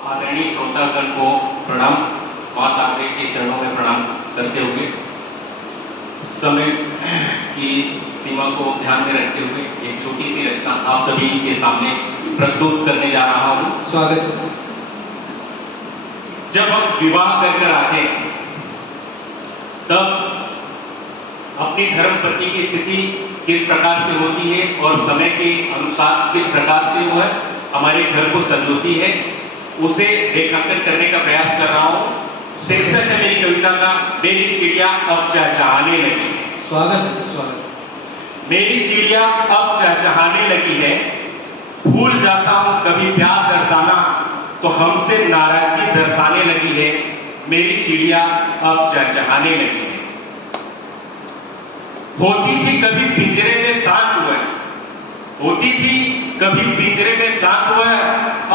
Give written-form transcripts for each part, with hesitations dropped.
आदरणीय श्रोतागण को प्रणाम। मां सागरे के चरणों में प्रणाम करते हुए समय की सीमा को ध्यान में रखते हुए एक छोटी सी रचना आप सभी के सामने प्रस्तुत करने जा रहा हूं। स्वागत। जब हम विवाह कर आते हैं तब अपनी धर्म पत्नी की स्थिति किस प्रकार से होती है और समय के अनुसार किस प्रकार से वो है हमारे घर को संजोती है, उसे रेखांकन करने का प्रयास कर रहा हूं। शीर्षक है मेरी कविता का मेरी चिड़िया अब चहचहाने लगी है। स्वागत है, स्वागत। मेरी चिड़िया अब चहचहाने लगी है, भूल जाता हूं कभी प्यार दर्शाना तो हमसे नाराजगी दर्शाने लगी है। मेरी चिड़िया अब चहचहाने लगी है। होती थी कभी पिंजरे में शांत हुआ, होती थी कभी पिंजरे में शांत हुआ,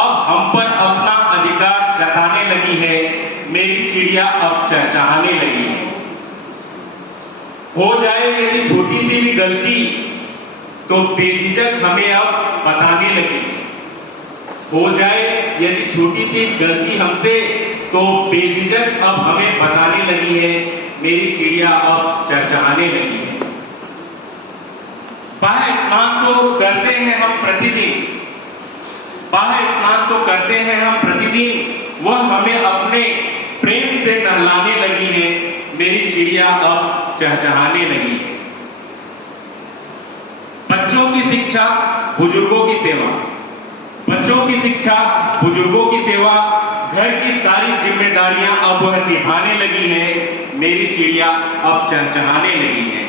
अब हम पर अपना अधिकार जताने लगी है। मेरी चिड़िया अब चहचहाने लगी है। हो जाए यदि छोटी सी भी गलती तो बेझिझक हमें अब बताने लगी है। हो जाए यदि छोटी सी गलती हमसे तो बेझिझक अब हमें बताने लगी है। मेरी चिड़िया अब चहचहाने लगी है। बाह्य स्नान तो करते हैं हम प्रतिदिन, बाह्य स्नान तो करते हैं हम प्रतिदिन, वह हमें अपने प्रेम से नहलाने लगी है। मेरी चिड़िया अब चहचहाने लगी है। बच्चों की शिक्षा बुजुर्गों की सेवा, बच्चों की शिक्षा बुजुर्गों की सेवा, घर की सारी जिम्मेदारियां अब वह निभाने लगी है। मेरी चिड़िया अब चहचहाने लगी है।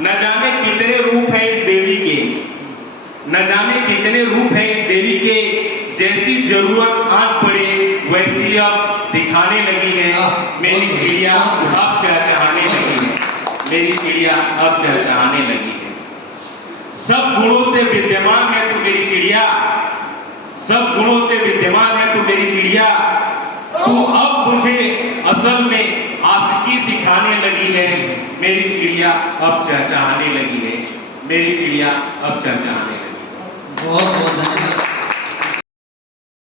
न जाने कितने रूप हैं इस देवी के, न जाने कितने रूप हैं इस देवी के, जैसी जरूरत आंख पड़े वैसी अब दिखाने लगी है। मेरी चिड़िया अब चहचहाने लगी है। मेरी चिड़िया अब चहचहाने लगी है। सब गुणों से विद्यमान है तू मेरी चिड़िया, सब गुणों से विद्यमान है तू मेरी चिड़िया, तू अब मुझे असल में आशिकी सिखाने लगी है। मेरी चिड़िया अब चहचहाने लगी है। मेरी चिड़िया अब चहचहाने लगी है। बहुत बहुत धन्यवाद।